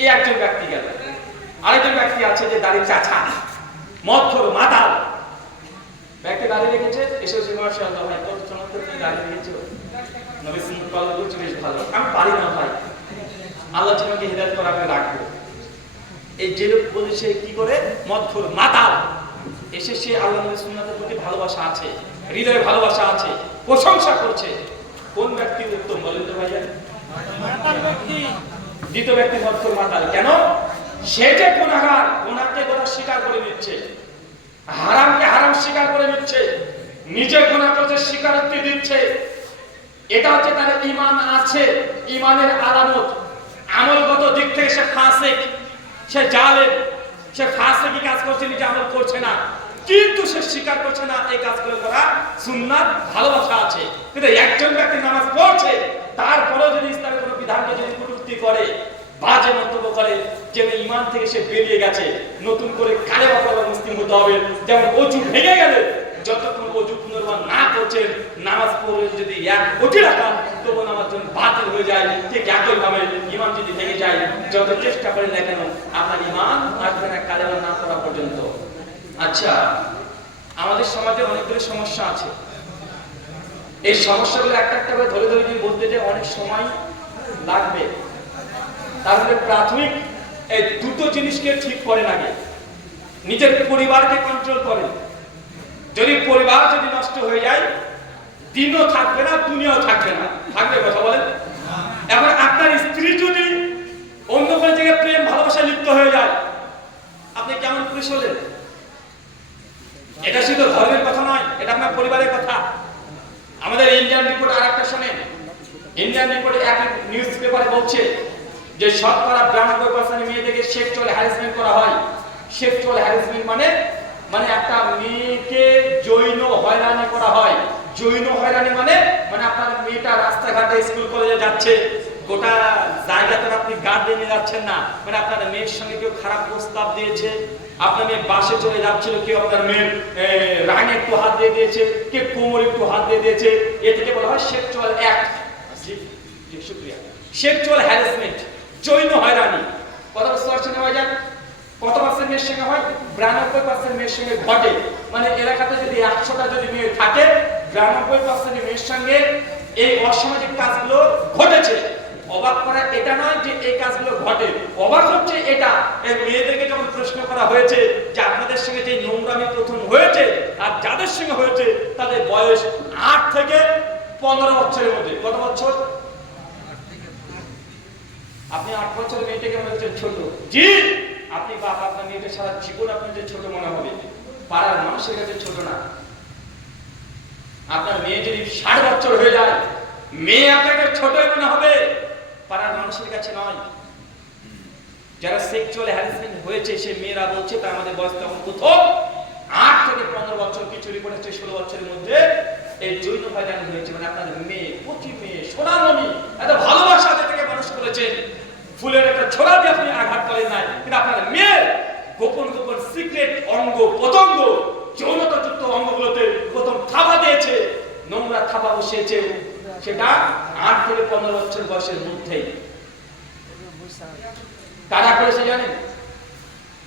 এই একজন ব্যক্তি গেল। আরেকজন ব্যক্তি আছে যে দাড়ি চাচা, মদখোর, মাতাল ব্যক্তি দাঁড়িয়ে রেখেছে, এসে মাশাআল্লাহ ভাই কত চমৎকার তুমি দাঁড়িয়ে রেখেছো, নবী সুন্নাত ফলো করছো, বেশ ভালো, আমি পারি না ভাই, আল্লাহ তোমাকে হিদায়াত করে আমি রাখবো। এই যে লোক বলেছে কি করে, মদখোর, মাতাল, এসে সে আল্লাহ নবী সুন্নাতের প্রতি ভালোবাসা আছে, হৃদয়ে ভালোবাসা আছে, প্রশংসা করছে। কোন ব্যক্তি উত্তম বলেন তো ভাইয়া? মাতাল ব্যক্তি। দ্বিতীয় ব্যক্তি মদখোর, মাতাল। কেন? সে যে গুনাহগার, গুনাহকে গুনাহ স্বীকার করে নিচ্ছে, হারামকে হারাম স্বীকার করে নিচ্ছে, নিজে গুনাহ করছে স্বীকারোক্তি দিচ্ছে, এটা হচ্ছে তার ঈমান আছে, ঈমানের আলামত। আমলগত দিক থেকে সে ফাসিক, সে জালেম, সে ফাসিকি কাজ করছে, নিজে আমল করছে না, কিন্তু সে স্বীকার করছে না এই কাজগুলো করা সুন্নাত, ভালোবাসা আছে। কিন্তু একজন ব্যক্তি নামাজ পড়ছে, তারপরেও যদি ইসলামের কোনো বিধানকে যদি কটূক্তি করে, বাজে মন্তব্য করে, যে ঈমান থেকে সে বেরিয়ে গেছে, নতুন করে কালেমা পড়া মুসলিম হতে হবে। যেমন অজু ভেঙে গেলে যতক্ষণ অজু পুনর্বার না করছেন, নামাজ পড়ে যদি এক কোটি রাখা তবু নামাজ জন্য বাতিল হয়ে যায়, ঠিক একইভাবে ঈমান যদি ভেঙে যায়, যত চেষ্টা করেন না কেন আপনার ঈমান আসবে না কালেমা না পড়া পর্যন্ত। আচ্ছা, আমাদের সমাজে অনেকগুলো সমস্যা আছে, এই সমস্যাগুলো একটা একটা করে ধরে ধরে যদি বলতে যে অনেক সময় লাগবে। তাহলে প্রাথমিক এই দুটো জিনিসকে ঠিক করেন আগে, নিজের পরিবারকে কন্ট্রোল করেন। যদি পরিবার যদি নষ্ট হয়ে যায়, দিনও থাকবে না, দুনিয়াও থাকবে না। থাকবে? কথা বলেন। এখন আপনার স্ত্রী যদি অন্য কোনো জায়গায় প্রেম ভালোবাসায় লিপ্ত হয়ে যায়, আপনি কেমন পুরুষ হলেন? এটা শুধু ধর্মের কথা নয়, এটা আপনার পরিবারের কথা। আমাদের ইন্ডিয়ান রিপোর্ট আর একটা শোনেন, ইন্ডিয়ান রিপোর্টে এক নিউজ পেপারে বলছে যে শতকরা 92% মেয়েদেরকে সেক্সুয়াল হ্যারাসমেন্ট করা হয়। সেক্সুয়াল হ্যারাসমেন্ট মানে একটা মেয়েকে যৌন হয়রানি করা হয়। যৌন হয়রানি মানে আপনার মেয়েটা রাস্তাঘাটে স্কুল কলেজে যাচ্ছে, গোটা জায়গাতে আপনি গার্ড নিয়ে যাচ্ছেন না, মানে আপনার মেয়ের সঙ্গে কেউ খারাপ প্রস্তাব দিয়েছে, আপনার মেয়ে বাসে চলে যাচ্ছিল, কেউ আপনার মেয়ের রাঙে একটু হাত দিয়ে দিয়েছে, কেউ কোমরে একটু হাত দিয়ে দিয়েছে, এটাকে বলা হয় সেক্সুয়াল অ্যাক্ট। জি শুকরিয়া। সেক্সুয়াল হ্যারাসমেন্ট, যৌন হয়রানি। কত পার্সেন্ট হয় যায়? কত পার্সেন্ট মেয়ের সঙ্গে হয়? 92% মেয়ের সঙ্গে ঘটে। মানে এলাকাতে যদি 100টা যদি মেয়ে থাকে, 92% মেয়ের সঙ্গে এই অসামাজিক কাজগুলো ঘটেছে। অবাক করা এটা নয় যে এই কাজগুলো ঘটে, অবাক হচ্ছে এটা, এই মেয়েদেরকে যখন প্রশ্ন করা হয়েছে যে আপনাদের সঙ্গে যে নোংরামি প্রথম হয়েছে আর যাদের সঙ্গে হয়েছে তাদের বয়স 8 থেকে 15 বছরের মধ্যে। কত বছর? আপনি 8 বছরের মেয়েটাকে মনে হচ্ছে ছোট। জি, আপনি বাপ, আপনার মেয়েকে সারা জীবন আপনি যে ছোট মনে হবে, পাড়ার মানুষের কাছে ছোট না। আপনার মেয়ে যদি 60 বছর হয়ে যায়, মেয়ে আপনাকে ছোটই মনে হবে, পাড়ার মানুষের কাছে নয়। যারা সেক্সুয়াল হ্যারাসমেন্ট হয়েছে সে মেয়েরা বলছে তা আমাদের বয়স তখন প্রথম 8 থেকে 15 বছর, কিছু রিপোর্ট হচ্ছে 16 বছরের মধ্যে এই যৌন হয়রানি হয়েছে। মানে আপনার মেয়ে, প্রতি মেয়ে সোনামণি, এত ভালোবাসা থেকে মানুষ করেছেন, ফুলের একটা ছোড়া দিয়ে আপনি আঘাত করেন নাই, কিন্তু আপনার মেয়ের গোপন গোপন সিক্রেট অঙ্গ পতঙ্গ, যৌনতাযুক্ত অঙ্গগুলোতে প্রথম থাবা দিয়েছে, নোংরা থাবা বসিয়েছে, সেটা 8 থেকে 15 বছর বয়সের মধ্যেই। কারা করেছে জানেন?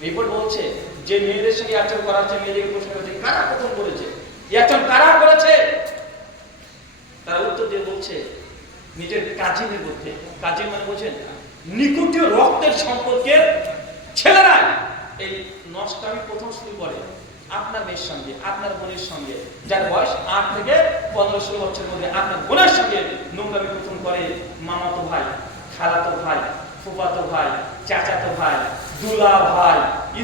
রিপোর্ট বলছে যে মেয়েদের সঙ্গে আচরণ করা হচ্ছে, মেয়েদেরকে প্রশ্ন করছে কারা প্রথম করেছে, এই আচরণ কারা করেছে? তারা উত্তর দিয়ে বলছে নিজের কাজিনের মধ্যে। কাজিন মানে বোঝেন, নিকটীয় রক্তের সম্পর্কের ছেলেরা এই নষ্টামি প্রথম শুরু করে আপনার মেয়ের সঙ্গে, আপনার বোনের সঙ্গে, যার বয়স 8 থেকে 15-16 বছরের মধ্যে। আপনার বোনের সঙ্গে নোংরামি প্রথম করে মামাতো ভাই, খালাতো ভাই, ফুফাতো ভাই, চাচাতো ভাই, দুলা ভাই,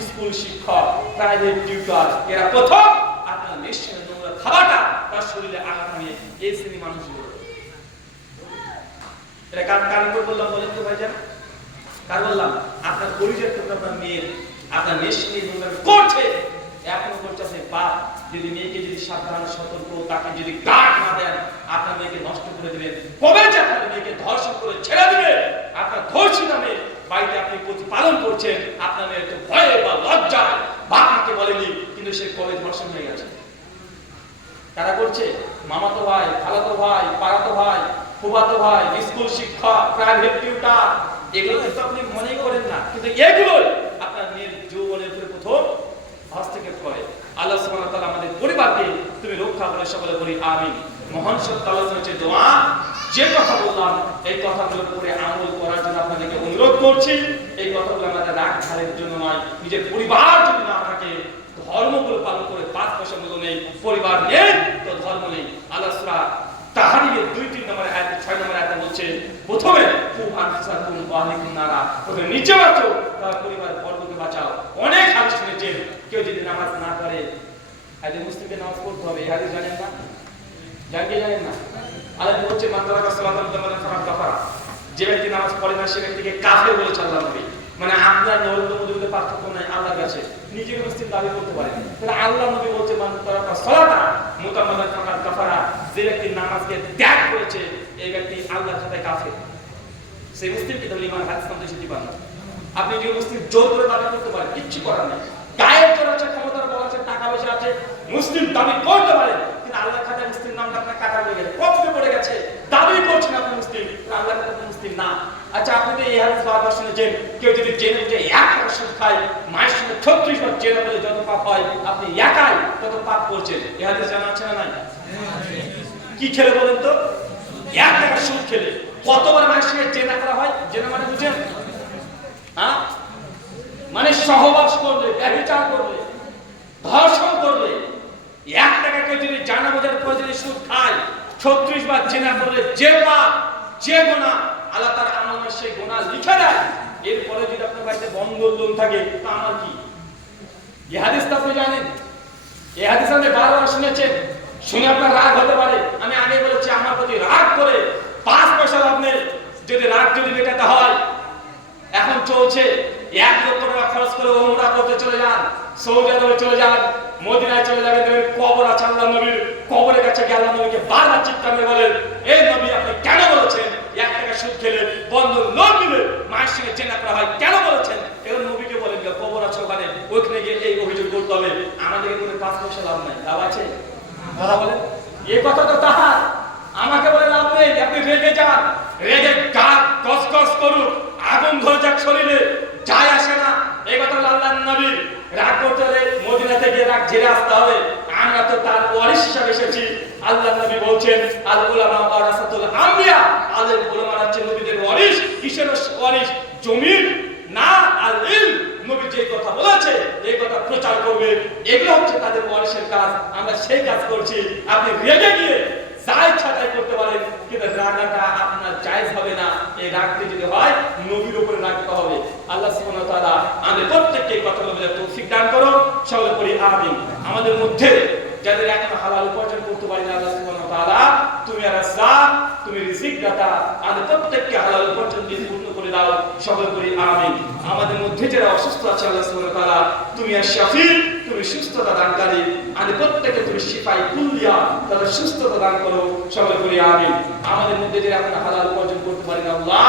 স্কুল শিক্ষক, প্রাইভেট টিউটর, এরা প্রথম আপনার মেয়ের সঙ্গে নোংরা খাবারটা তার শরীরে আঘাত নিয়ে এই শ্রেণী মানুষগুলো। এটা কার উপর বললাম বলেন তো ভাইজান? কার বললাম? আপনার পরিচয় করতে আপনার মেয়ের, আপনার মেয়ের সঙ্গে নোংরামি করছে, এখনো করতেছে। বাপ যদি মেয়েকে যদি সাবধান সতর্ক, তাকে যদি গার্ড না দেন, আপনার মেয়েকে নষ্ট করে দিবেন। কবে যে আপনার মেয়েকে ধর্ষণ করে ছেড়ে দিবে, আপনার ধর্ষণ নামে বাড়িতে আপনি প্রতিপালন করছেন, আপনার মেয়ের তো ভয়ে বা লজ্জায় বাপ মাকে বলেনি, কিন্তু সে কবে ধর্ষণ হয়ে গেছে। তারা করছে মামাতো ভাই, খালাতো ভাই, পাড়াতো ভাই, ফুফাতো ভাই, স্কুল শিক্ষক, প্রাইভেট টিউটর, এগুলো কিন্তু আপনি মনেই করেন না, কিন্তু এগুলোই আপনার মেয়ের যৌবনের উপরে প্রথম হস্তক্ষেপ করে। আল্লাহ সুবহানাহু ওয়া তাআলা আমাদের পরিবারকে তুমি রক্ষা করে, সকলে বলি আমিন। মহান সত্য আলোচনা হচ্ছে দোয়া। যে কথা বললাম এই কথাগুলোর উপরে আমল করার জন্য আপনাদেরকে অনুরোধ করছি। এই কথাগুলো আমাদের রাগ ঢালের জন্য নয়, নিজের পরিবার যদি না থাকে, ধর্মগুলো পালন করে 5 পয়সা মূল্য নেই, পরিবার নেই তো ধর্ম নেই। আল্লাহ সূরা তাহরিমের 2-3 নম্বর আয়াত 6 নম্বর আয়াতে বলছে প্রথমে খুব আনসাকুম ওয়ালিকুম নারা, প্রথমে নিচে বাঁচো তার পরিবার বর্গকে বাঁচাও। অনেক হাদিস শুনেছেন কেউ যদি নামাজ না পড়ে, আগে মুসলিমকে নামাজ পড়তে হবে, এই হাদিস জানেন না? জানেন না? আল্লাহ বলছে মান তারাকা সালাতান তামাদান ফাকাদ কাফারা, যে ব্যক্তি নামাজ পড়ে না সে ব্যক্তিকে কাফের বলেছে আল্লাহ নবী। মানে আপনার নরেন্দ্র মোদীর মধ্যে পার্থক্য নাই আল্লাহর কাছে, নিজেকে মুসলিম দাবি করতে পারে, তাহলে আল্লাহ নবী বলছে মান তারাকা সালাতা মুতামাদান ফাকাদ কাফারা, যে ব্যক্তি নামাজকে ত্যাগ করেছে এই ব্যক্তি আল্লাহর খাতায় কাফের। সেই মুসলিমকে তাহলে ইমান হাদিস নাম শিখতে পারেন। আপনি যে মুসলিম জোর করে দাবি করতে পারেন, কিচ্ছু করার নেই, গায়ের জোর আছে, ক্ষমতার বল আছে, টাকা পয়সা আছে, মুসলিম দাবি করতে পারেন, কিন্তু আল্লাহর খাতায় মুসলিম নামটা আপনার কাটা হয়ে গেছে, কপে পড়ে গেছে, দাবি করছেন আপনি মুসলিম, আল্লাহর খাতায় মুসলিম না। আচ্ছা, আপনি তো এই হাদিস বারবার শুনেছেন, কেউ যদি জেনে যে 1 টাকা সুদ খায় মায়ের সঙ্গে 36 বার জেনে বলে যত পাপ হয়, আপনি একাই তত পাপ করছেন। এই হাদিস জানা আছে না নাই? কি খেলে বলেন তো? 1 টাকা সুদ খেলে কতবার মায়ের সঙ্গে জেনা করা হয়? জেনা মানে বুঝেন? হ্যাঁ, মানে সহবাস করলে, ব্যভিচার করলে, ধর্ষণ করলে, 1 টাকা কেউ যদি জানা বোঝার পর যদি সুদ খায়, 36 বার জেনা করলে যে পাপ, যে গুনাহ, আল্লাহ তার আমলে সেই গুনাহ লিখে দেয়। এরপরে যদি আপনার বাড়িতে বন্ধন লোন থাকে তা আমার কি? এই হাদিস তো আপনি জানেন, এই হাদিস আপনি বারবার শুনেছেন, শুনে আপনার রাগ হতে পারে। আমি আগে বলেছি আমার প্রতি রাগ করে 5 পয়সা লাভ নেই, যদি রাগ যদি মেটাতে হয়। এখন চলছে 1 লক্ষ টাকা খরচ করে ওমরা করতে চলে যান, সৌদি আরবে চলে যান, মদিনায় চলে যাবেন, দেখবেন কবর আছে আল্লাহ নবীর, কবরের কাছে গিয়ে আল্লাহ নবীকে বারবার চিৎকার করে বলেন, এই নবী আপনি কেন বলেছেন 1 টাকা সুদ খেলে, বন্ধন লোন দিলে মায়ের সঙ্গে জেনা করা হয়, কেন বলেছেন? এবার নবীকে বলেন কবর আছে ওখানে, ওইখানে গিয়ে এই অভিযোগ করতে হবে। আমাদেরকে কোনো 5 পয়সা লাভ নাই, লাভ আছে? কথা বলেন, এই কথা তো তাহার, আমাকে বলে লাভ নেই। আপনি রেগে যান, রেগে গা কসকস করুন, আগুন ধরে যাক শরীরে, যায় আসে না। এই কথা হলো আল্লাহর নবী। রাগ করতে হলে মদিনা থেকে রাগ ঝেড়ে আসতে হবে। আমরা তো তার ওয়ারিস হিসাবে এসেছি। আল্লাহর নবী বলছেন আল উলামা ওয়ারাসাতুল আম্বিয়া, আলেম উলামারা হচ্ছে নবীদের ওয়ারিস। কিসের ওয়ারিস? জমির না, আল ইলম। নবী যে কথা বলেছে এই কথা প্রচার করবে, এগুলো হচ্ছে তাদের ওয়ারিসের কাজ। আমরা সেই কাজ করছি। আপনি রেগে গিয়ে যা ইচ্ছা তাই করতে পারেন, কিন্তু রাগাটা আপনার জায়েজ হবে না। এই রাগটি যদি হয় নবীর উপরে রাগতে হবে। আল্লাহ সুবহানাহু ওয়া তাআলা আমাদের প্রত্যেককে এই কথাগুলো বোঝার তৌফিক দান করো, সকলে পড়ি আমিন। আমাদের মধ্যে যাদের এখনো হালাল উপার্জন করতে পারি না, আল্লাহ সুবহানাহু ওয়া তাআলা তুমি আর-রাজ্জাক, তুমি রিজিক দাতা, আমাদের প্রত্যেককে হালাল উপার্জন দিয়ে পূর্ণ করে দাও, সকলে পড়ি আমিন। আমাদের মধ্যে যারা অসুস্থ আছে আল্লাহ সুবহানাহু ওয়া তাআলা তুমি আর-শাফি, তুমি সুস্থতা দানকারী, আমাদের প্রত্যেককে তুমি শিফায়ে কুল্লিয়া, তাদের সুস্থতা দান করো, সকলে পড়ি আমিন। আমাদের মধ্যে যারা এখনো হালাল উপার্জন করতে পারি না আল্লাহ,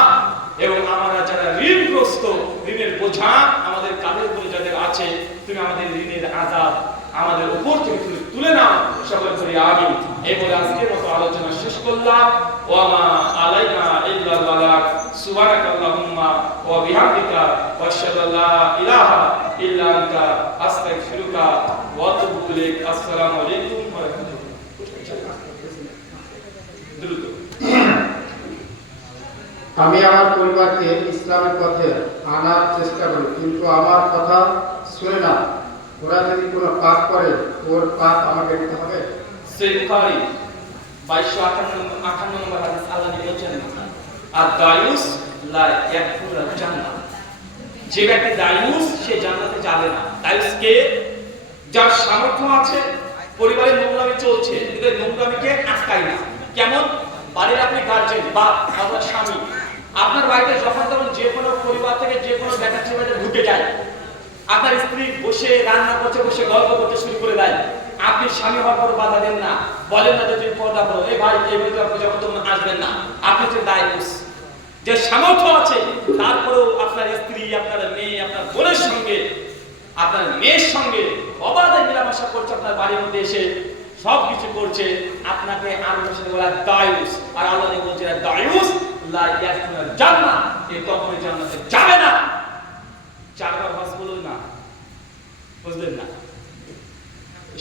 এবং আমরা যারা ঋণগ্রস্ত, ঋণের বোঝা আমাদের কাঁধের উপরে যাদের আছে, তুমি আমাদের ঋণের আযাব আমাদের উপর থেকে তুমি তুলে নাও, সকলে পড়ি আমিন। এই বলে আজকের মতো আলোচনা শেষ করলাম। ওয়া মা আলাইনা ইল্লাল বালাগ, সুবহানাকাল্লাহুম্মা ওয়া বিহামদিকা ওয়া আশহাদু আল্লা ইলাহা ইল্লা আনতা আস্তাগফিরুকা ওয়া আতুবু ইলাইক। আসসালামু আলাইকুম ওয়া রাহমাতুল্লাহ। আমি আমার পরিবারকে ইসলামের পথে আনার চেষ্টা করি, কিন্তু আমার কথা শুনে না। ওরা যদি কোনো পাপ করে ওর পাপ আমাকে দিতে হবে। সহিহ বুখারী 2258 নম্বর হাদিস, আল্লাহ নবী বলেছেন আদ-দায়ুস লা ইয়াদখুলুল জান্নাহ, যে ব্যক্তি দায়ুস সে জান্নাতে যাবে না। দায়ুস কে? যার সামর্থ্য আছে, পরিবারের নোংরামি চলছে, কিন্তু নোংরামিকে আটকায় না। কেমন? বাড়ির আপনি গার্জেন বা আপনার স্বামী, আপনার বাড়িতে যখন তখন যে কোনো পরিবার থেকে যে কোনো বেটা ছেলে ঢুকে যায়, আপনার স্ত্রী বসে রান্না করছে, বসে গল্প করতে শুরু করে দেয়, আপনি স্বামী হওয়ার পর বাধা দেন না, বলেন না যে তুমি পর্দা করো, এই ভাই এই ভিতরে আপনি যখন তখন আসবেন না। আপনি হচ্ছে দায়ুস, যে সামর্থ্য আছে তারপরেও আপনার স্ত্রী, আপনার মেয়ে, আপনার বোনের সঙ্গে, আপনার মেয়ের সঙ্গে অবাধে মেলামেশা করছে, আপনার বাড়ির মধ্যে এসে সবকিছু করছে, আপনাকে আরো সাথে বলা দায়ুস। আর আল্লাহ বলছে দায়ুস লা ইয়াদখুলুল জান্নাহ, এই কখনো জান্নাতে যাবে না। 4 বার হজ বলুন না, বুঝলেন না?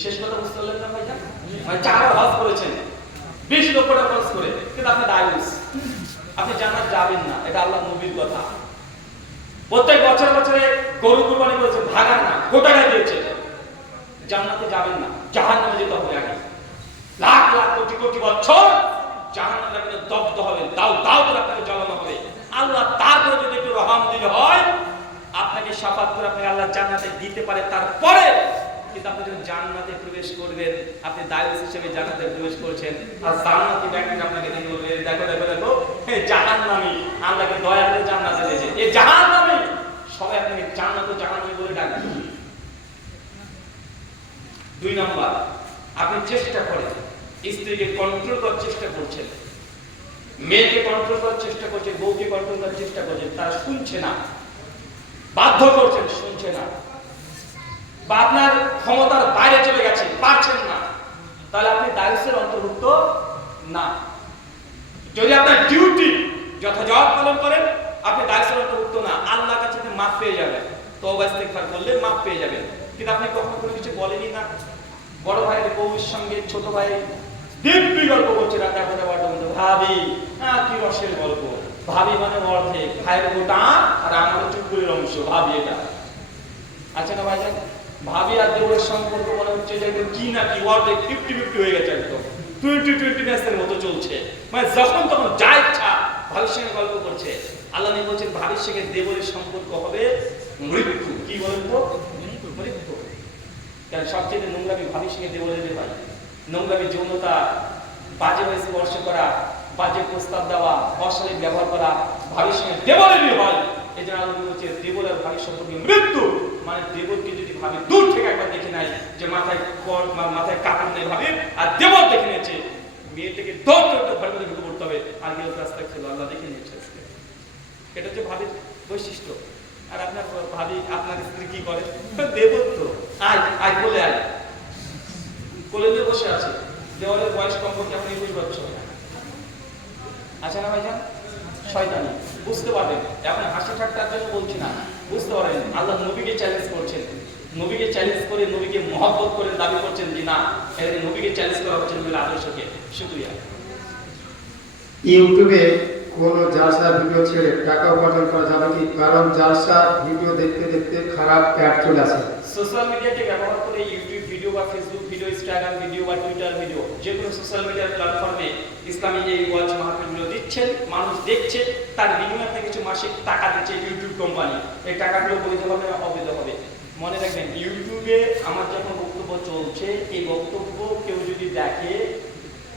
শেষ কথা বুঝতে পারলেন না ভাইজান? মানে 4 বার হজ করেছেন, 20 লক্ষ টাকা খরচ করে, কিন্তু আপনি ডায়াবেটিস, আপনি জান্নাত যাবেন না। এটা আল্লাহ নবীর কথা। প্রত্যেক বছরে বছরে গরু কুরবানি করেছেন, ভাগান না, গোটাটা দিয়েছেন, জান্নাতে যাবেন না, জাহান্নামে যেতে হবে আগে। লাখ লাখ কোটি কোটি বছর জাহান্নামে আপনি দগ্ধ হবেন, দাও দাও করে আপনাকে জ্বালানো হবে। আল্লাহ তারপরে যদি একটু রহম দিলে হয়, আপনাকে শাফাত করে আপনাকে আল্লাহ জান্নাতে দিতে পারে। তারপরে কিন্তু আপনি যখন জান্নাতে প্রবেশ করবেন, আপনি দায়িত্ব হিসেবে জান্নাতে প্রবেশ করেছেন, আর জান্নাতি ব্যক্তি আপনাকে দেখে বলবে, দেখো দেখো দেখো, এই জাহান্নামী আল্লাহকে দয়া করে জান্নাতে দিয়েছে, এই জাহান্নামী। সবাই আপনাকে জান্নাত জাহান্নামী বলে ডাকবে। 2 নাম্বার, আপনি চেষ্টা করেন, স্ত্রীকে কন্ট্রোল করার চেষ্টা করছেন, মেয়েকে কন্ট্রোল করার চেষ্টা করছেন, বউকে কন্ট্রোল করার চেষ্টা করছেন, তারা শুনছে না, বাধ্য করছেন, শুনছে না, বা আপনার ক্ষমতার বাইরে চলে গেছে, পারছেন না, তাহলে আপনি দায়িত্বের অন্তর্ভুক্ত না। যদি আপনার ডিউটি যথাযথ পালন করেন, আপনি দায়িত্বের অন্তর্ভুক্ত না। আল্লাহর কাছে আপনি মাফ পেয়ে যাবেন, তওবা ইস্তিগফার করলে মাফ পেয়ে যাবেন। কিন্তু আপনি কখনো কোনো কিছু বলেনই না। বড় ভাইয়ের বউর সঙ্গে ছোট ভাই দিব্যি গল্প করছে রাতে 11টা মধ্যে, ভাবি কি রসের গল্প, ভাবি মানে অর্ধেক, ভাইয়ের গোটা আর আমার চুপুরের অংশ, ভাবি এটা। আচ্ছা না ভাইজান, ভাবি আর দেওরের সম্পর্ক মনে হচ্ছে যে কি না কি অর্ধেক 50-50 হয়ে গেছে, একদম 20-20 ম্যাচের মতো চলছে। মানে যখন তখন যা ইচ্ছা ভাবির সঙ্গে গল্প করছে। আল্লাহ নবী বলছেন ভাবির সঙ্গে দেবরের সম্পর্ক হবে মৃত্যু। কি বলেন তো? মৃত্যু। কারণ সবচেয়ে নোংরামি ভাবির সঙ্গে দেবরের ভাই। নোংরামি, যৌনতা, বাজে ভাবে স্পর্শ করা, বাজে প্রস্তাব দেওয়া, অশালীন ব্যবহার করা ভাবির সঙ্গে দেবরেরই হয়। এই জন্য আল্লাহ নবী বলছেন দেবর আর ভাবির সম্পর্কে মৃত্যু। মানে দেবরকে যদি ভাবি দূর থেকে একবার দেখে নাই, যে মাথায় কাপড় নেই ভাবি, আর দেবর দেখে নিয়েছে, মেয়েটাকে দৌড় ঘরে মধ্যে ঢুকে পড়তে হবে, আর কেউ রাস্তায় ছিল, আল্লাহ দেখে নিয়েছে। এটা হচ্ছে ভাবির বৈশিষ্ট্য। আর আপনার ভাবি, আপনার স্ত্রী কি করে? দেবর তো আয় আয় কোলে আয়, কোলে দিয়ে বসে আছে, দেওয়ালের বয়স কমপক্ষে এখন 21 বছর। আচ্ছা না ভাইজান? শয়তানি, বুঝতে পারবেন। এখন হাসি ঠাট্টার জন্য বলছি না, বুঝতে পারেন। আল্লাহ নবীকে চ্যালেঞ্জ করছেন, নবীকে চ্যালেঞ্জ করে নবীকে মহব্বত করে দাবি করছেন যে না, নবীকে চ্যালেঞ্জ করা হচ্ছে নবীর আদর্শকে। শুকরিয়া। ইউটিউবে কোনো জালসার ভিডিও ছেড়ে টাকা উপার্জন করা যাবে কি? কারণ জালসার ভিডিও দেখতে দেখতে খারাপ অ্যাড চলে আসে। সোশ্যাল মিডিয়াকে ব্যবহার করে ইউটিউব ভিডিও বা ফেসবুক ভিডিও, ইনস্টাগ্রাম ভিডিও বা টুইটার ভিডিও, যে কোনো সোশ্যাল মিডিয়ার প্ল্যাটফর্মে ইসলামী এই ওয়াজ মাহফিলগুলো দিচ্ছেন, মানুষ দেখছে, তার বিনিময়ে আপনি কিছু মাসিক টাকা দিচ্ছে ইউটিউব কোম্পানি। এই টাকাগুলো বৈধ হবে না অবৈধ হবে? মনে রাখবেন, ইউটিউবে আমার যখন বক্তব্য চলছে, এই বক্তব্য কেউ যদি দেখে,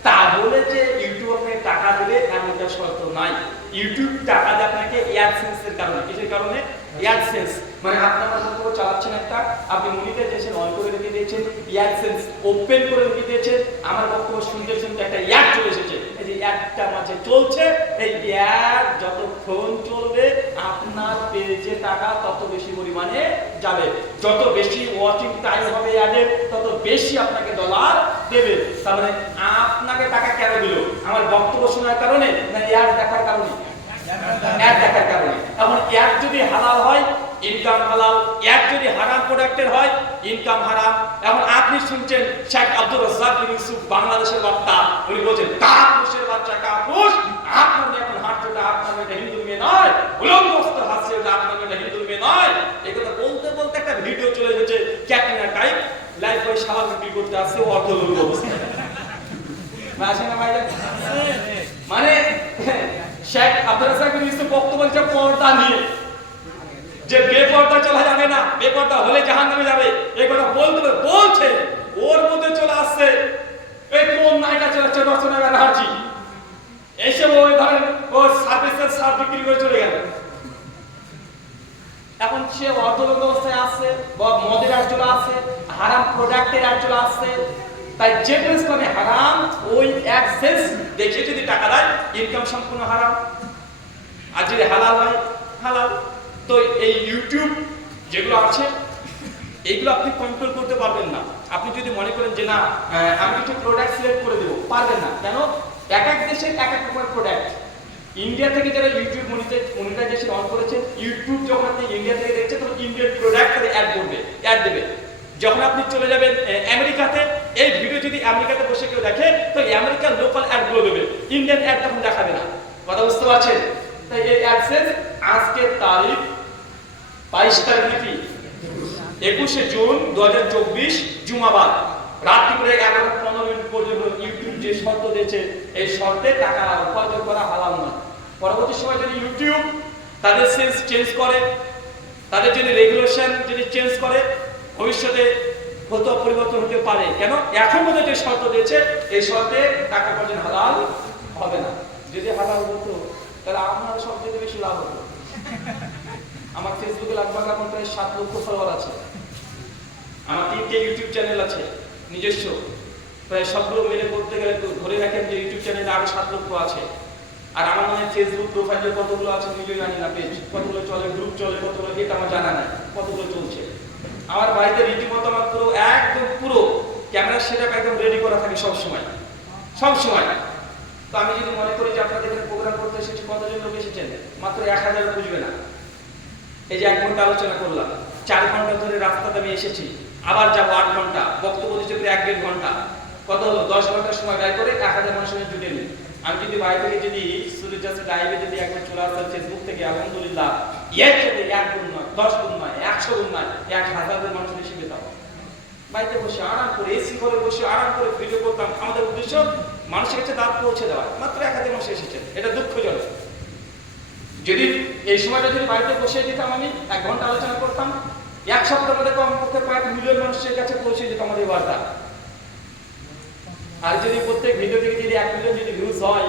তাহলে যে ইউটিউব আপনাকে টাকা দেবে এমনটা শর্ত নাই। ইউটিউব টাকা দেয় আপনাকে অ্যাডসেন্সের কারণে। কিসের কারণে? অ্যাডসেন্স মানে আপনার বক্তব্য চালাচ্ছেন একটা, আপনি মনিটাইজেশন অন করে রেখে দিয়েছেন, অ্যাডসেন্স ওপেন করে রেখে দিয়েছেন, আমার বক্তব্য শুনতে শুনতে একটা অ্যাড চলে এসেছে, এই যে অ্যাডটা মাঝে চলছে, এই অ্যাড যতক্ষণ চলবে আপনার পেজে টাকা তত বেশি পরিমাণে যাবে। যত বেশি ওয়াচিং টাইম হবে অ্যাডের, তত বেশি আপনাকে ডলার দেবে। তার মানে আপনাকে টাকা কেন দিল? আমার বক্তব্য শোনার কারণে না অ্যাড দেখার কারণে? অ্যাড দেখার কারণে। এখন অ্যাড যদি হালাল হয়, ইনকাম হালাল। অ্যাড যদি হারাম প্রোডাক্টের হয়, ইনকাম হারাম। এখন আপনি শুনছেন শেখ আব্দুর রাজ্জাক বিন ইউসুফ, বাংলাদেশের বক্তা, উনি বলছেন কাপুরুষের বাচ্চা কাপুরুষ, আপনার এখন হাঁটছোটা, আপনার মেয়েটা হিন্দু মেয়ে নয়, উলঙ্গ অবস্থা হাসছে, আপনার মেয়েটা হিন্দু মেয়ে নয়। এই কথা বলতে বলতে একটা ভিডিও চলে এসেছে, ক্যাটরিনা কাইফ লাইফ বয় সাবান বিক্রি করতে আসছে অর্ধলোক অবস্থায়। আসে না ভাই? মানে শেখ আব্দুর রাজ্জাক বিন ইউসুফ বক্তব্য বলছে পর্দা নিয়ে, যে বেপর্দা চলা যাবে না, বেপর্দা হলে জাহান্নামে যাবে, এই কথা বলছে। ওর মধ্যে চলে আসছে এই কোন নায়িকা চলেছে রচনা ব্যানার্জি, এসে ওই ধরেন ও সার্ভিসের সার বিক্রি করে চলে গেল। এখন সে অর্ধলোক অবস্থায় আসছে, মদের আর চলে আসছে, হারাম প্রোডাক্টের আর চলে আসছে। তাই যে প্লেসখানে হারাম, ওই অ্যাডসেন্স দেখে যদি টাকা দেয়, ইনকাম সম্পূর্ণ হারাম। আর যদি হালাল হয়, হালাল। তো এই ইউটিউব যেগুলো আছে, এইগুলো আপনি কন্ট্রোল করতে পারবেন না। আপনি যদি মনে করেন যে না আমি কিছু প্রোডাক্ট সিলেক্ট করে দেবো, পারবেন না। কেন? এক এক দেশের এক এক রকমের প্রোডাক্ট। ইন্ডিয়া থেকে যারা ইউটিউব মনিটাইজেশন অন করেছেন, ইউটিউব যখন আপনি ইন্ডিয়া থেকে দেখছেন তখন ইন্ডিয়ান প্রোডাক্ট অ্যাড করবে, অ্যাড দেবে। যখন আপনি চলে যাবেন আমেরিকাতে, এই ভিডিও যদি আমেরিকাতে বসে কেউ দেখে তো আমেরিকার লোকাল অ্যাডগুলো দেবে, ইন্ডিয়ান অ্যাড তখন দেখাবে না। কথা বুঝতে পারছেন? তাই এই অ্যাডসেন্স আজকের তারিখ 22 তারিখ নাকি 21শে জুন 2024 জুমাবার রাত্রি করে 11:15 পর্যন্ত ইউটিউব যে শর্ত দিয়েছে এই শর্তে টাকা উপার্জন করা হালাল নয়। পরবর্তী সময় যদি ইউটিউব তাদের সেন্স চেঞ্জ করে, তাদের যদি রেগুলেশন যদি চেঞ্জ করে, ভবিষ্যতে হয়তো পরিবর্তন হতে পারে। কেন? এখন মধ্যে যে শর্ত দিয়েছে এই শর্তে টাকা উপার্জন হালাল হবে না। যদি হালাল হতো তাহলে আপনার সবচেয়ে বেশি লাভ হতো। আমার ফেসবুকে লাগভাগ এখন প্রায় 7 লক্ষ ফলোয়ার আছে। আমার 3টে ইউটিউব চ্যানেল আছে নিজস্ব, প্রায় সবগুলো মিলে করতে গেলে ধরে রাখেন যে ইউটিউব চ্যানেলে আরো 7 লক্ষ আছে। আর আমার মনে হয় ফেসবুক প্রোফাইলে কতগুলো আছে নিজেই জানি না, পেজ কতগুলো চলে, গ্রুপ চলে কতগুলো, এটা আমার জানা নাই কতগুলো চলছে। আমার বাড়িতে রীতিমতো আমার পুরো একদম পুরো ক্যামেরা সেটআপ একদম রেডি করা থাকে সব সময়। তো আমি যদি মনে করি যে আপনাদের এখানে প্রোগ্রাম করতে এসেছি, কতজন লোক এসেছেন? মাত্র 1000 বুঝবে না। এই যে 1 ঘন্টা আলোচনা করলাম, 4 ঘন্টা ধরে রাস্তাতে আমি এসেছি, আবার যাবো 8 ঘন্টা, বক্তব্য দিতে প্রায় 1-1.5 ঘন্টা, কত হলো 10 ঘন্টা সময় ব্যয় করে 1000 মানুষের জুটে নিই। আমি যদি বাইরে থেকে যদি সুরিজাসে লাইভে যদি একবার চলে আসতাম ফেসবুক থেকে, আলহামদুলিল্লাহ এর সাথে 1 গুণ নয়, 10 গুণ নয়, 100 গুণ নয়, 1000 মানুষ বেশি পেতাম। বাড়িতে বসে আরাম করে এসি ঘরে বসে আরাম করে ভিডিও করতাম। আমাদের উদ্দেশ্য মানুষের কাছে দাঁত পৌঁছে দেওয়া। মাত্র 1000 মানুষ এসেছেন, এটা দুঃখজনক। যদি এই সময়টা যদি বাড়িতে বসে দিতাম, আমি 1 ঘন্টা আলোচনা করতাম, 1 সপ্তাহের মধ্যে কমপক্ষে 5 মিলিয়ন মানুষের কাছে পৌঁছে যেত আমাদের বার্তা। আর যদি প্রত্যেক ভিডিও থেকে যদি 1 মিলিয়ন যদি ভিউজ হয়,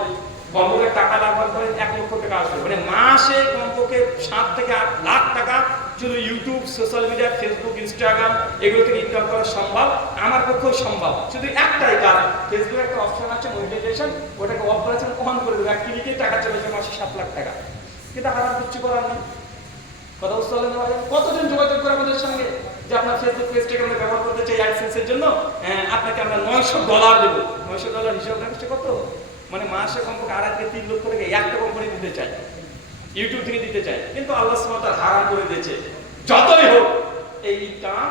কমপক্ষে টাকা লাভ করে 1 লক্ষ টাকা আসবে। মানে মাসে কমপক্ষে 7 থেকে 8 লাখ টাকা শুধু YouTube, social media, Facebook, Instagram এগুলো থেকে ইনকাম করা সম্ভব। আমার পক্ষেও সম্ভব। শুধু একটাই কাজ, ফেসবুকে একটা অপশন আছে মনিটাইজেশন, ওটাকে অফ করেছেন, অন করে দেবে, 1 ক্লিকে টাকা চলে যাবে মাসে 7 লাখ টাকা। কিন্তু হারাম কিছু করার নেই। কথা বুঝতে পারলেন না? কতজন যোগাযোগ করে আমাদের সঙ্গে যে আপনার ফেসবুক পেজটাকে আমরা ব্যবহার করতে চাই অ্যাডসেন্সের জন্য, আপনাকে আমরা $900 দেবো। $900 হিসাব রাখছে কত? মানে মাসে কমপক্ষে 2.5 থেকে 3 লক্ষ টাকা একটা কোম্পানি দিতে চায়, ইউটিউব থেকে দিতে চায়। কিন্তু আল্লাহ সুবহানাহু ওয়া তাআলা হারাম করে দিয়েছে। যতই হোক এই ইনকাম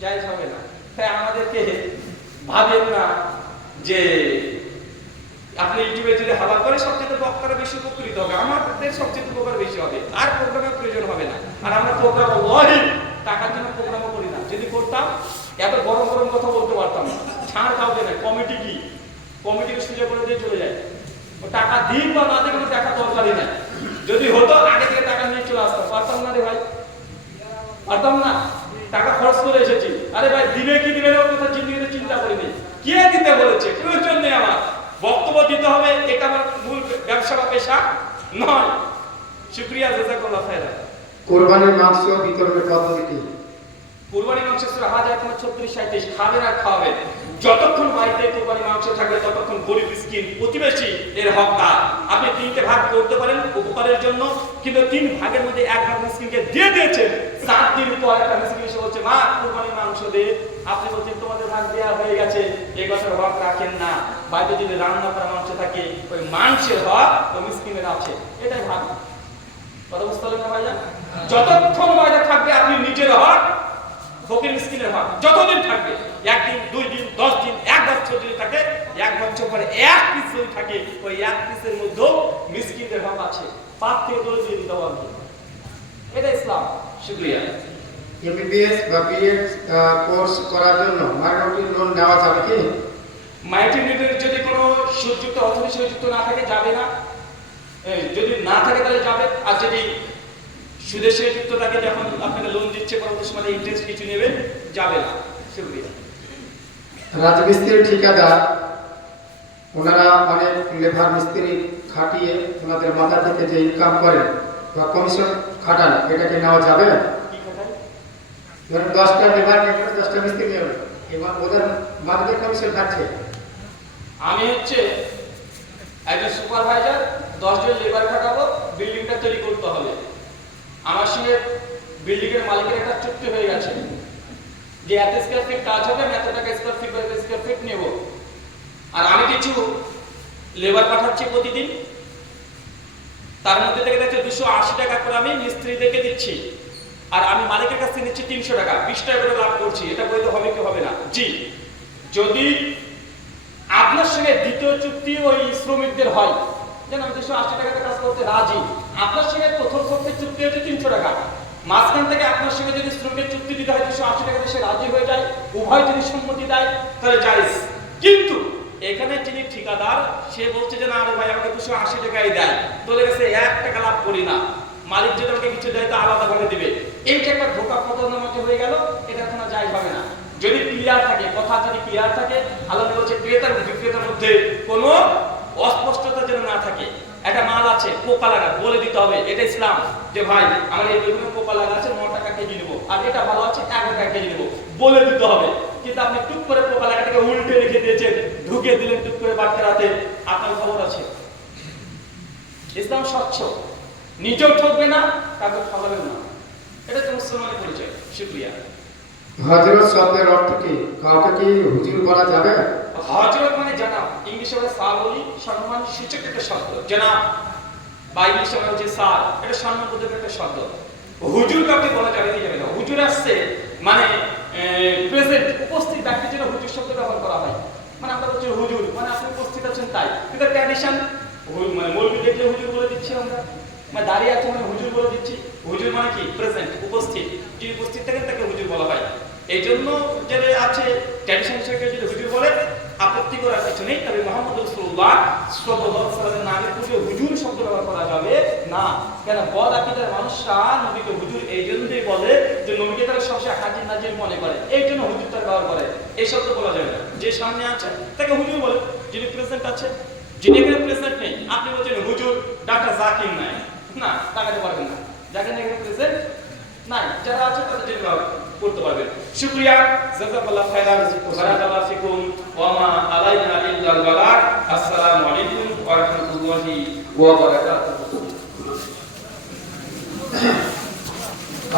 জায়েজ হবে না। তাই আমাদেরকে ভাবেন না যে আপনি ইউটিউবে যদি হালাল করে সবচেয়ে বক্তারা বেশি উপকৃত হবে, আমাদের সবচেয়ে উপকার বেশি হবে, আর প্রোগ্রামের প্রয়োজন হবে না। আর আমরা প্রোগ্রাম ওয়াহিদ টাকার জন্য প্রোগ্রামও করি না। যদি করতাম এত গরম গরম কথা বলতে পারতাম না। ছাড় কাউকে না, কমিটি কি কমিটিকে সুযোগ করে দিয়ে চলে যায়। ও টাকা দিন বা না দিয়ে কোনো টাকা দরকারই নাই। যদি হতো আগে থেকে টাকা নিয়ে চলে আসতাম, পারতাম না রে ভাই, পারতাম না। টাকা খরচ করে এসেছি, আরে ভাই দিবে কি দিবে না কথা জিন্দিগিতে চিন্তা করিনি। কে দিতে বলেছে? প্রয়োজন নেই আমার। বক্তব্য দিতে হবে, এটা আমার মূল ব্যবসা বা পেশা নয়। শুকরিয়া, জাযাকাল্লাহ খায়রান। কোরবানির মাংস বিতরণের পদ্ধতি কি? কুরবানির মাংস সূরা হাজ আয়াত নম্বর 36-37 খাবেন আর খাওয়াবেন। যতক্ষণ বাড়িতে কুরবানির মাংস থাকবে ততক্ষণ গরিব মিসকিন প্রতিবেশী এর হকদার। আপনি 3টে ভাগ করতে পারেন উপকারের জন্য, কিন্তু 3 ভাগের মধ্যে 1 ভাগ মিসকিনকে দিয়ে দিয়েছেন। 7 দিন পর একটা মিসকিন এসে বলছে, মা কুরবানির মাংস দে। আপনি বলছেন তোমাদের ভাগ দেওয়া হয়ে গেছে, এই কথার হক রাখেন না। বাড়িতে যদি রান্না করা মাংস থাকে ওই মাংসের হক ওই মিসকিনের আছে, এটাই ভাগ। কথা বুঝতে পারলেন না ভাইজান? যতক্ষণ বাড়িতে থাকবে আপনি নিজের হক, ফকির মিসকিনের হক যতদিন থাকবে, 1 দিন 2 দিন 10 দিন 1 বছর যদি থাকে, 1 বছর পরে 1 পিস যদি থাকে, ওই 1 পিসের মধ্যেও মিসকিনের হক আছে। পাপ থেকে তুলে দিয়ে দিতে হবে। এটা ইসলাম। শুকরিয়া। এমবিবিএস বা বিএড কোর্স করার জন্য মাইনরিটি লোন নেওয়া যাবে কি? মাইনরিটির যদি কোনো সুযুক্ত অর্থনীতি সুযুক্ত না থাকে যাবে না। যদি না থাকে তাহলে যাবে। আর যদি সুদেশে যুক্ত থাকে, যখন আপনাকে লোন দিচ্ছে পরবর্তী সময় ইন্টারেস্ট কিছু নেবে, যাবে না। শুকরিয়া। রাজমিস্ত্রি ঠিকাদার ওনারা অনেক লেবার মিস্ত্রি খাটিয়ে ওনাদের মাথা থেকে যে ইনকাম করেন বা কমিশন খাটান, এটাকে নেওয়া যাবে? কি খাটায়? ধরেন 10টা লেবার নিয়ে 10টা মিস্ত্রি নিয়ে এবার ওদের মাথা থেকে কমিশন খাচ্ছে। আমি একজন সুপারভাইজার, 10 জন লেবার খাটাবো, বিল্ডিংটা তৈরি করতে হবে। আমার সঙ্গে বিল্ডিংয়ের মালিকের একটা চুক্তি হয়ে গেছে যে এত স্কয়ার ফিট কাজ হবে, আমি এত টাকা স্কয়ার ফিট বা স্কয়ার ফিট নেব। আর আমি কিছু লেবার পাঠাচ্ছি প্রতিদিন, তার মধ্যে থেকে দেখছে 280 টাকা করে আমি মিস্ত্রিদেরকে দিচ্ছি, আর আমি মালিকের কাছ থেকে নিচ্ছি 300 টাকা, 20 টাকা করে লাভ করছি। এটা বৈধ হবে কি হবে না? জি। যদি আপনার সঙ্গে দ্বিতীয় চুক্তি ওই শ্রমিকদের হয়, যেন আমি 280 টাকাতে কাজ করতে রাজি, আপনার সঙ্গে প্রথম চুক্তির চুক্তি হচ্ছে 300 টাকা, মাঝখান থেকে আপনার সঙ্গে যদি শ্রমিকের চুক্তি দিতে হয় 280 টাকাতে সে রাজি হয়ে যায়, উভয় যদি সম্মতি দেয় তাহলে জায়েজ। কিন্তু এখানে যিনি ঠিকাদার সে বলছে যে না আরে ভাই আমাকে 280 টাকাই দেয়, তোর কাছে 1 টাকা লাভ করি না, মালিক যদি আমাকে কিছু দেয় তা আলাদা ভাবে দিবে, এই যে একটা ধোঁকা প্রতারণার মধ্যে হয়ে গেল, এটা এখন আর জায়েজ হবে না। যদি ক্লিয়ার থাকে, কথা যদি ক্লিয়ার থাকে, আল্লাহ বলছে ক্রেতা এবং বিক্রেতার মধ্যে কোনো অস্পষ্টতা যেন না থাকে। একটা মাল আছে পোকা লাগা, বলে দিতে হবে, এটা ইসলাম, যে ভাই আমার এই বেগুনে পোকা লাগা আছে 9 টাকা কেজি নেবো, আর এটা ভালো আছে 11 টাকা কেজি নেবো, বলে দিতে হবে। কিন্তু আপনি টুক করে পোকা লাগাটাকে উল্টে রেখে দিয়েছেন, ঢুকিয়ে দিলেন টুক করে বাড়তে রাতে, আপনার খবর আছে। ইসলাম স্বচ্ছ, নিজেও ঠকবে না, কাউকে ঠকাবেন না, এটা তো মুসলমানের পরিচয়। শুকরিয়া। হযরত শব্দের অর্থ কি? কাউকে কি হুজুর বলা যাবে? হযরত মানে জানাব, ইংলিশে বলে স্যার, বলি সম্মান সূচক একটা শব্দ। জানাব বা ইংলিশে বলা হচ্ছে স্যার, এটা সম্মানবোধক একটা শব্দ। হুজুর কাউকে বলা যাবে কি যাবে না? হুজুর আসছে মানে প্রেজেন্ট, উপস্থিত ব্যক্তির জন্য হুজুর শব্দ ব্যবহার করা হয়। মানে আমরা বলছি হুজুর মানে আপনি উপস্থিত আছেন তাই, কিন্তু ট্র্যাডিশন মানে মৌলবি দেখলে হুজুর বলে দিচ্ছি আমরা, মানে দাঁড়িয়ে আছে মানে হুজুর বলে দিচ্ছি। হুজুর মানে কি? প্রেজেন্ট, উপস্থিত, যিনি উপস্থিত থাকেন তাকে হুজুর বলা হয়। এই জন্য যে আছে ট্র্যাডিশন হিসেবে যদি হুজুর বলে আপত্তি করার কিছু নেই, তবে মুহাম্মদ রাসূলুল্লাহ সাল্লাল্লাহু আলাইহি ওয়াসাল্লামের নামে পুরো হুজুর শব্দ ব্যবহার করা যাবে না। কেন? বদ আকীদার মানুষরা নবীকে হুজুর এই জন্যই বলে যে নবীকে তারা সবসময় হাজির নাজির মনে করে, এই জন্য হুজুর তার ব্যবহার করে। এই শব্দ বলা যাবে না। যে সামনে আছে তাকে হুজুর বলে, যিনি প্রেজেন্ট আছে। যিনি এখানে প্রেজেন্ট নেই, আপনি বলছেন হুজুর ডাক্তার জাকির নাই, না তাকাতে পারবেন না, যাকে এখানে প্রেজেন্ট নাই, যারা আছে তাদের জন্য করতে পারবেন। শুকরিয়া, জাযাকাল্লাহু খাইরান, বারাকাল্লাহু ফিকুম, ওয়া মা আলাইনা ইল্লাল বালাগ। আসসালামু আলাইকুম ওয়া রাহমাতুল্লাহি ওয়া বারাকাতুহু।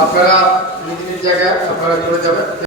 আপনারা নিজ নিজ জায়গায় আপনারা চলে যাবেন।